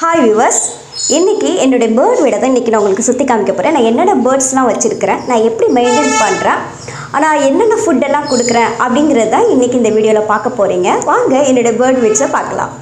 Hi viewers, இன்னைக்கு என்னோட bird வீட தான் இன்னைக்கு நான் உங்களுக்கு சுத்தி காமிக்க போறேன். நான் என்னென்ன birdsலாம் வச்சிருக்கேன், நான் எப்படி மெயின்டைன் பண்றேன், நான் என்னென்ன ஃபுட் எல்லாம் கொடுக்கறேன் அப்படிங்கறத இன்னைக்கு இந்த வீடியோல பார்க்க போறீங்க. வாங்க என்னோட bird வீட்ஸை பார்க்கலாம்.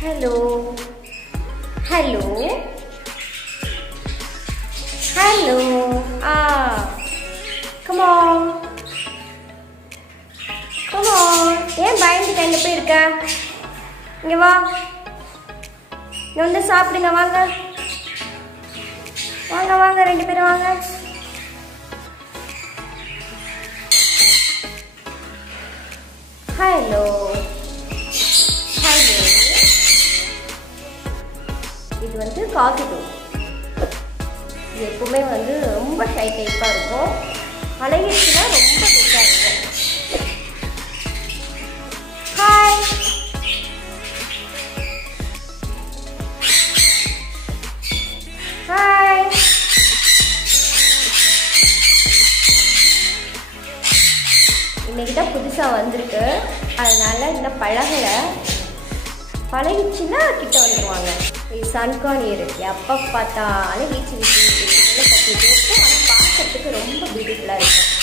Hello. Hello. Hello. Come on. Come on. ஏன் பயந்துட்டு எங்க போய் இருக்க? இங்க வா. இங்க வந்து சாப்பிடுங்க வாங்க. வாங்க வாங்க ரெண்டு பேரும் வாங்க. Hello. இது வந்து Cockatoo. இது எப்பவுமே வந்து ரொம்ப ஷை டைப்பா இருக்கும். அழகிச்சுனா ரொம்ப பெருசா இருக்கும். ஹாய். ஹாய். இன்னைக்கு தான் புதுசா வந்திருக்கு. அதனால இந்த பழகிச்சுன்னா கிட்ட வந்துருவாங்க. இது சன்கான் இருக்கு. எப்போ பார்த்தாலும் வீச்சு கட்டிட்டு இருக்கும். ஆனால் பார்க்கறதுக்கு ரொம்ப பியூட்டிஃபுல்லாக இருக்கும்.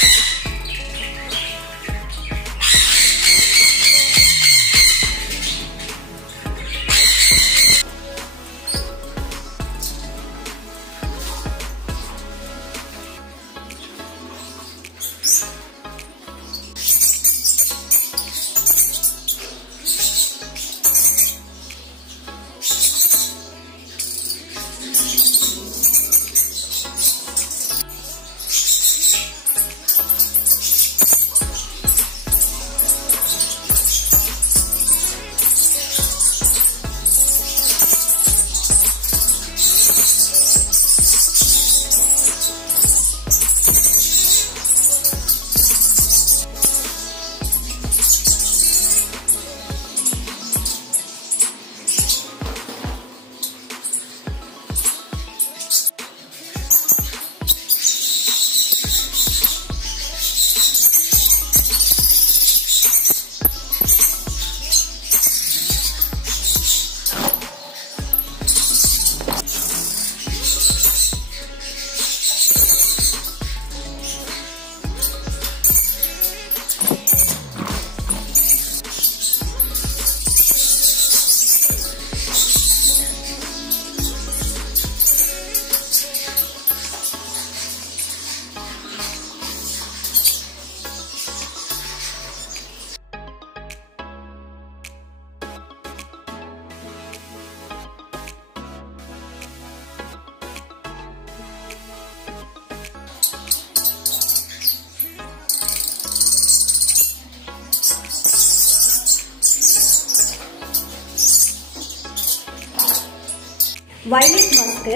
வயலட் மாஸ்க்கு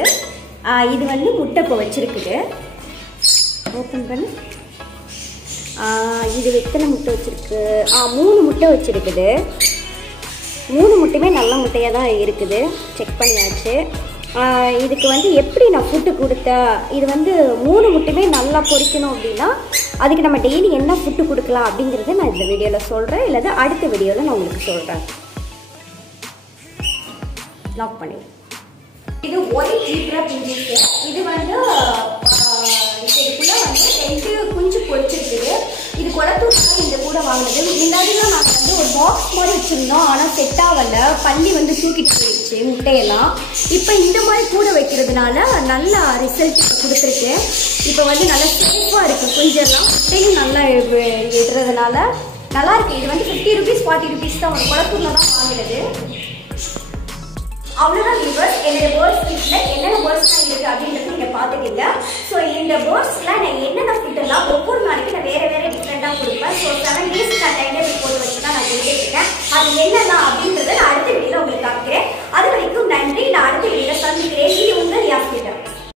இது வந்து முட்டை இப்போ வச்சிருக்குது. ஓப்பன் பண்ணு. இது எத்தனை முட்டை வச்சிருக்கு? 3 முட்டை வச்சிருக்குது. 3 முட்டையுமே நல்ல முட்டையாக தான் இருக்குது. செக் பண்ணியாச்சு. இதுக்கு வந்து எப்படி நான் ஃபுட்டு கொடுத்தா, இது வந்து 3 முட்டையுமே நல்லா பொரிக்கணும் அப்படின்னா அதுக்கு நம்ம டெய்லி என்ன ஃபுட்டு கொடுக்கலாம் அப்படிங்கிறத நான் இந்த வீடியோவில் சொல்கிறேன். இல்லை அடுத்த வீடியோவில் நான் உங்களுக்கு சொல்கிறேன். லாக் பண்ணி இது ஒயிட் ஜீப்ரா பிஞ்சஸ். இது வந்து செட் ஆகல, பள்ளி வந்து தூக்கிட்டு போயிடுச்சு முட்டையெல்லாம். இப்போ இந்த மாதிரி கூட வைக்கிறதுனால நல்லா ரிசல்ட் கொடுத்துருக்கு. இப்போ வந்து நல்லா சேஃபாக இருக்குது. கொஞ்சம்லாம் முட்டையும் நல்லா இடுறதுனால நல்லா இருக்கு. இது வந்து 50 rupees 40 rupees தான், ஒரு குளத்தூர்ல தான் வாங்குறது. அவ்வளோதான் வியூவர்ஸ். என்னோட பேர்ட்ஸ் வீட்டில் என்னென்ன பேர்ட்ஸ்லாம் இருக்குது அப்படின்றது நீங்கள் பார்த்துட்டீங்க. ஸோ இந்த பேர்ட்ஸ்லாம் நான் என்னென்ன ஃபுட்டெல்லாம் ஒவ்வொரு